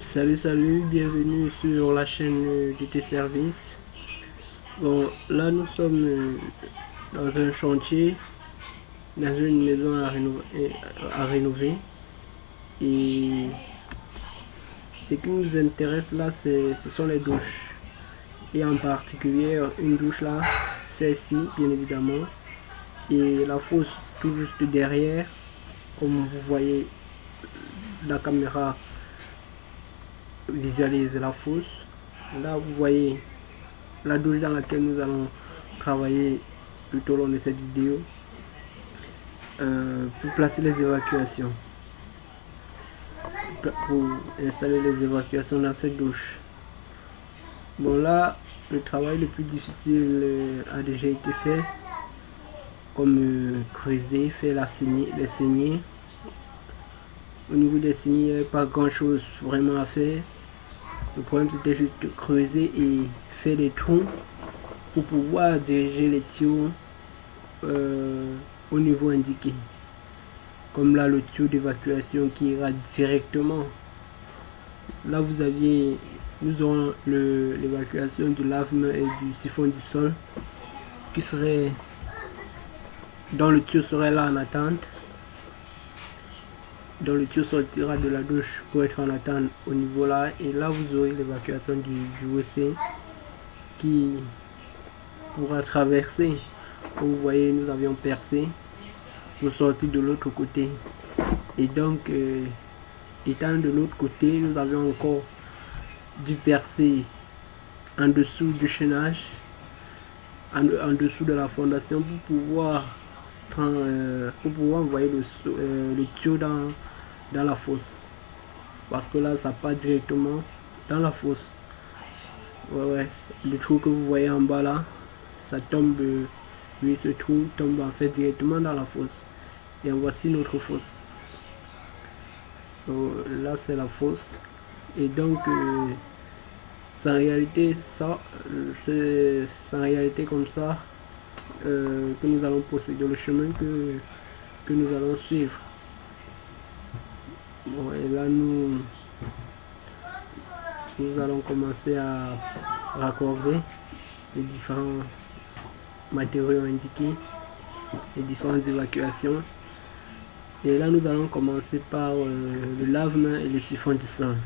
Salut, bienvenue sur la chaîne de tes services. Bon, là nous sommes dans un chantier, dans une maison à rénover. Et ce qui nous intéresse là, ce sont les douches. Et en particulier, une douche là, celle-ci, bien évidemment. Et la fosse tout juste derrière, comme vous voyez, la caméra visualise la fosse. Là, vous voyez la douche dans laquelle nous allons travailler tout au long de cette vidéo pour placer les évacuations, pour installer les évacuations dans cette douche. Bon, là, le travail le plus difficile a déjà été fait, comme creuser, faire les saignées. Au niveau des saignées, il n'y avait pas grand chose vraiment à faire. Le problème c'était juste de creuser et faire des trous pour pouvoir diriger les tuyaux au niveau indiqué. Comme là, le tuyau d'évacuation qui ira directement. Là, nous aurons l'évacuation du lave-main et du siphon du sol qui serait, dont le tuyau serait là en attente. Donc le tuyau sortira de la douche pour être en attente au niveau là. Et là, vous aurez l'évacuation du WC qui pourra traverser. Comme vous voyez, nous avions percé pour sortir de l'autre côté. Et donc, étant de l'autre côté, nous avions encore dû percer en dessous du chaînage, en dessous de la fondation pour pouvoir envoyer le tuyau dans la fosse. Parce que là, ça part directement dans la fosse. Ouais, le trou que vous voyez en bas là, ça tombe, oui, ce trou tombe en fait directement dans la fosse. Et voici notre fosse. Là, c'est la fosse. Et donc, c'est en réalité ça, c'est en réalité comme ça que nous allons procéder, le chemin que nous allons suivre. Bon, et là, nous allons commencer à raccorder les différents matériaux indiqués, les différentes évacuations. Et là, nous allons commencer par le lave-main et le siphon du sol.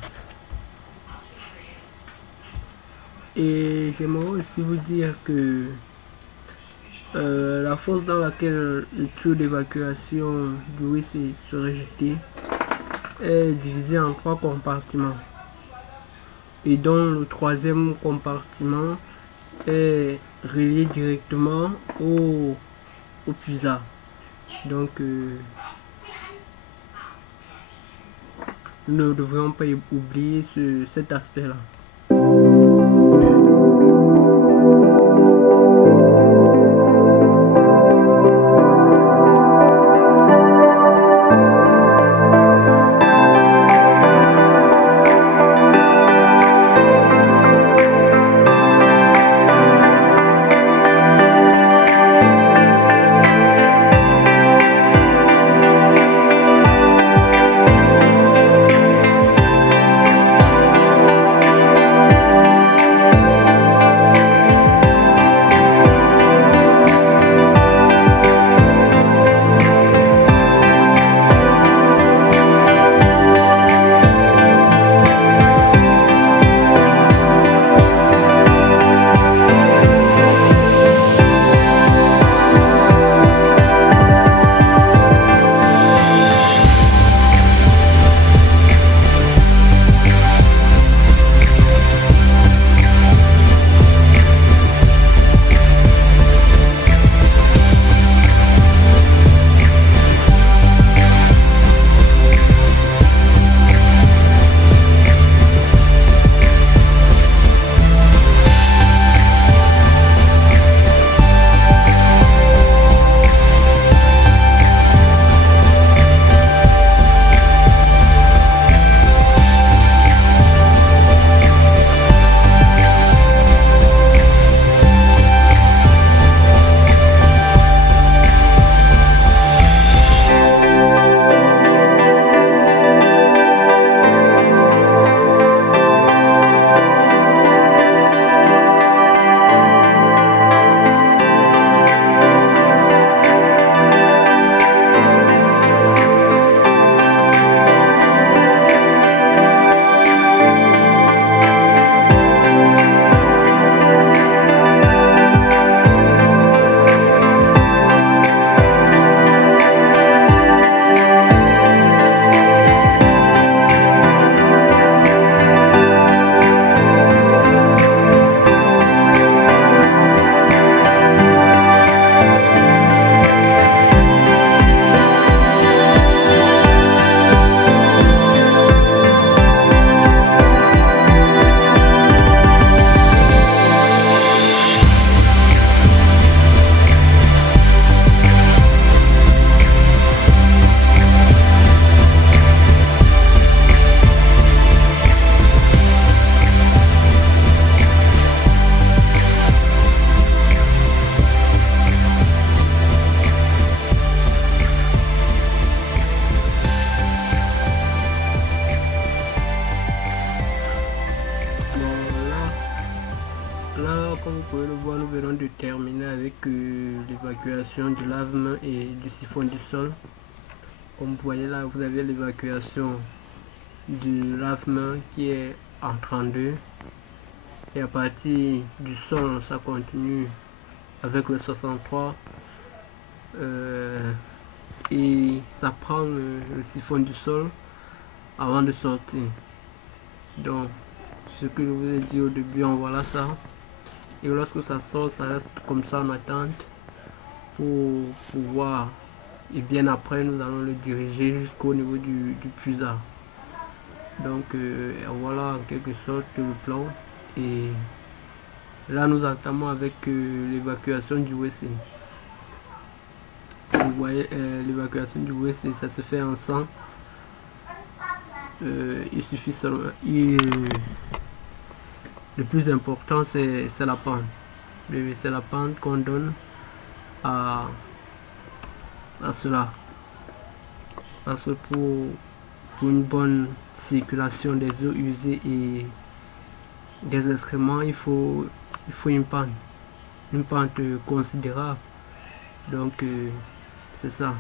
Et j'aimerais aussi vous dire que la fosse dans laquelle le tuyau d'évacuation du WC serait jeté est divisée en 3 compartiments. Et dont le 3e compartiment est relié directement au puisard. Donc nous ne devrions pas oublier cet aspect là. viens de terminer avec l'évacuation du lave-main et du siphon du sol. Comme vous voyez là, vous avez l'évacuation du lave-main qui est en 32. Et à partir du sol, ça continue avec le 63. Et ça prend le siphon du sol avant de sortir. Donc, ce que je vous ai dit au début, on voit ça. Et lorsque ça sort, ça reste comme ça en attente pour pouvoir. Et bien après, nous allons le diriger jusqu'au niveau du puisard. Donc, voilà en quelque sorte le plan. Et là, nous entamons avec l'évacuation du WC. Vous voyez, l'évacuation du WC, ça se fait en 100. Il suffit seulement. Le plus important, c'est la pente. C'est la pente qu'on donne à cela. Parce que pour une bonne circulation des eaux usées et des excréments, il faut une pente considérable. Donc, c'est ça.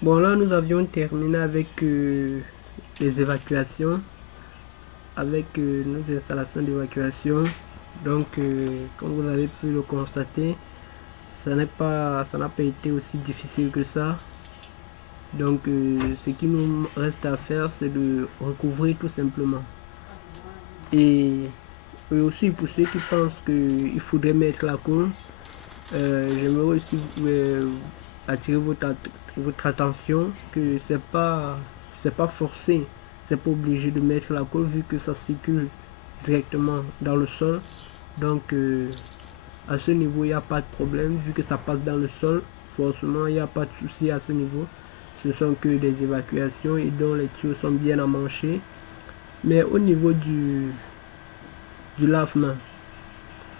Bon, là nous avions terminé avec les évacuations, avec nos installations d'évacuation. Donc comme vous avez pu le constater, ça n'a pas été aussi difficile que ça. Donc ce qui nous reste à faire, c'est de recouvrir tout simplement. Et aussi pour ceux qui pensent qu'il faudrait mettre la colle, j'aimerais aussi attirer votre attention que c'est pas forcé, c'est pas obligé de mettre la colle vu que ça circule directement dans le sol. Donc à ce niveau il n'y a pas de problème vu que ça passe dans le sol, forcément il n'y a pas de souci à ce niveau. Ce sont que des évacuations et dont les tuyaux sont bien emmanchés. Mais au niveau du lave-main,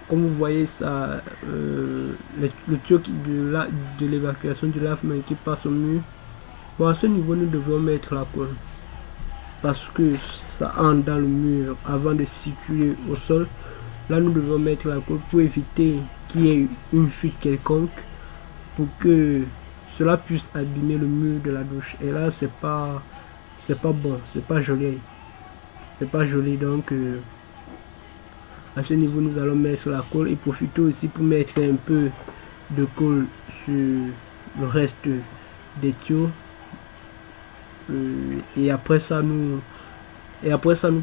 comme vous voyez ça, le tuyau de l'évacuation du lave-main qui passe au mur. Bon, à ce niveau, nous devons mettre la colle parce que ça entre dans le mur avant de circuler au sol. Là, nous devons mettre la colle pour éviter qu'il y ait une fuite quelconque, pour que cela puisse abîmer le mur de la douche. Et là, c'est pas bon, c'est pas joli. C'est pas joli, donc à ce niveau, nous allons mettre la colle et profiter aussi pour mettre un peu de colle sur le reste des tuyaux. Et après ça, nous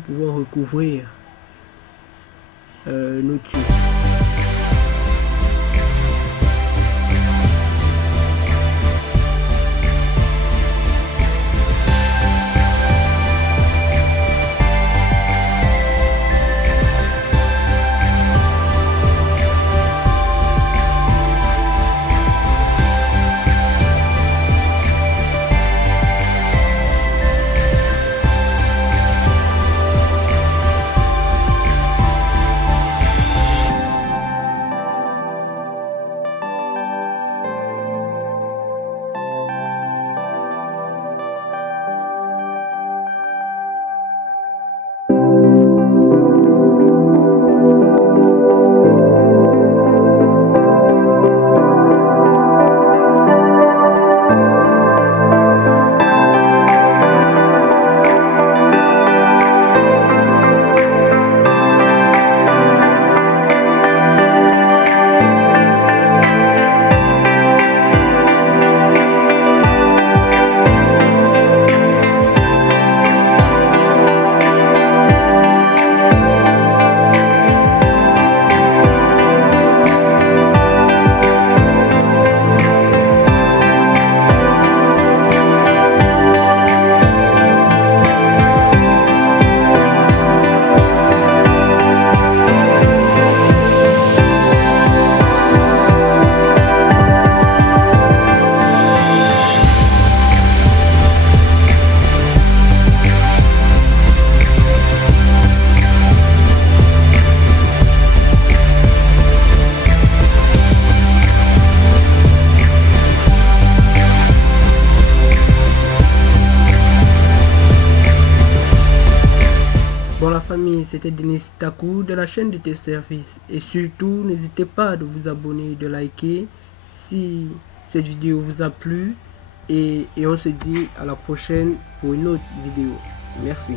pouvons recouvrir nos tuyaux. Bon la famille, c'était Denis Taku de la chaîne de tes services. Et surtout, n'hésitez pas de vous abonner, de liker si cette vidéo vous a plu. Et on se dit à la prochaine pour une autre vidéo. Merci.